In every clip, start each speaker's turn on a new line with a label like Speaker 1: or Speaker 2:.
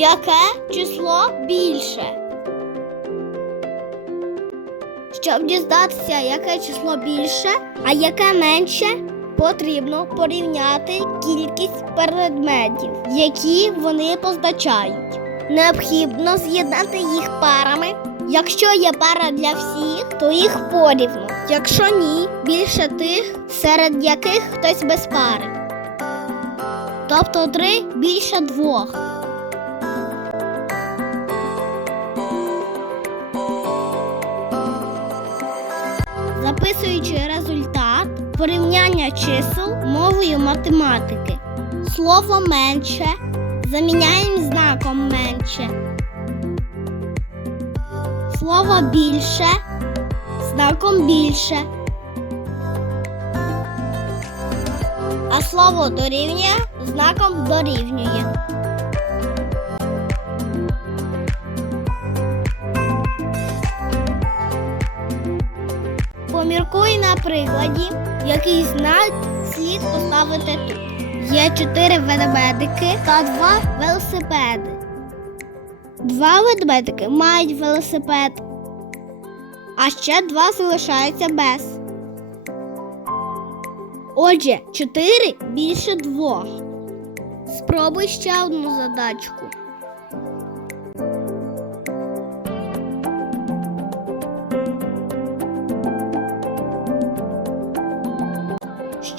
Speaker 1: Яке число більше? Щоб дізнатися, яке число більше, а яке менше, потрібно порівняти кількість предметів, які вони позначають. Необхідно з'єднати їх парами. Якщо є пара для всіх, то їх порівну. Якщо ні, більше тих, серед яких хтось без пари. Тобто три більше двох. Записуючи результат порівняння чисел мовою математики. Слово менше заміняємо знаком менше. Слово більше знаком більше. А слово дорівнює знаком дорівнює. Поміркуй на прикладі, який знак слід поставити тут. Є чотири ведмедики та два велосипеди. Два ведмедики мають велосипед, а ще два залишаються без. Отже, чотири більше двох. Спробуй ще одну задачку.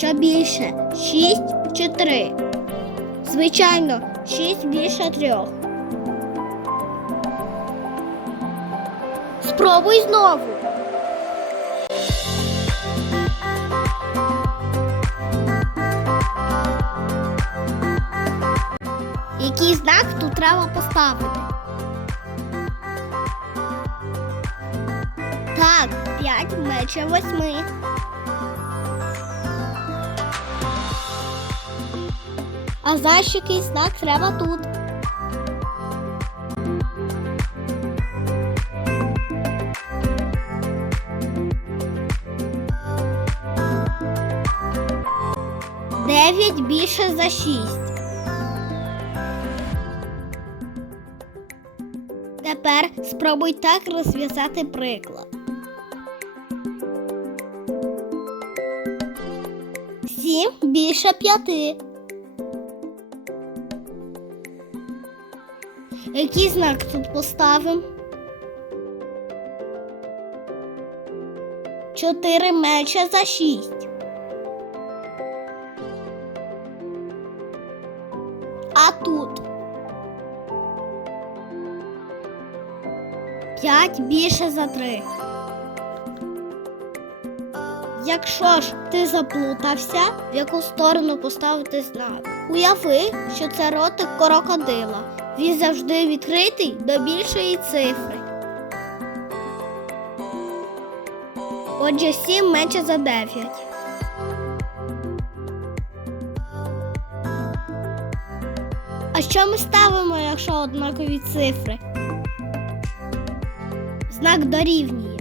Speaker 1: Що більше? Шість чи три? Звичайно, шість більше трьох. Спробуй знову. Який знак тут треба поставити? Так, п'ять менше восьми. А знаєш, який знак треба тут? Дев'ять більше за шість. Тепер спробуй так розв'язати приклад. Сім більше п'яти. Який знак тут поставимо? Чотири менше за шість. А тут п'ять більше за три. Якщо ж ти заплутався, в яку сторону поставити знак, уяви, що це ротик крокодила. Він завжди відкритий до більшої цифри. Отже, 7 менше за 9. А що ми ставимо, якщо однакові цифри? Знак дорівнює.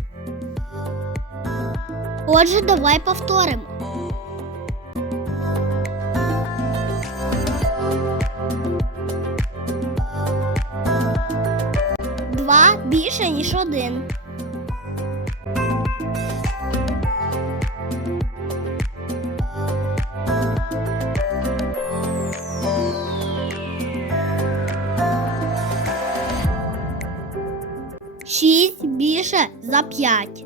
Speaker 1: Отже, давай повторимо. Більше, ніж один. Шість більше за п'ять.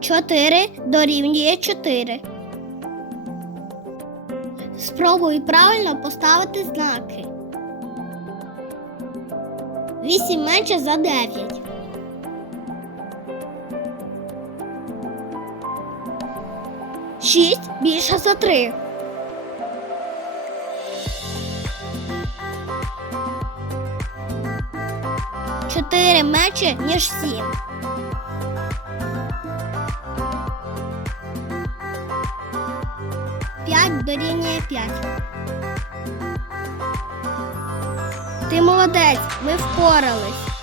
Speaker 1: Чотири дорівнює чотири. Спробуй правильно поставити знаки. Вісім менше за дев'ять. Шість більше за три. Чотири менше, ніж сім. П'ять дорівнює п'ять. Ти молодець, ми впорались.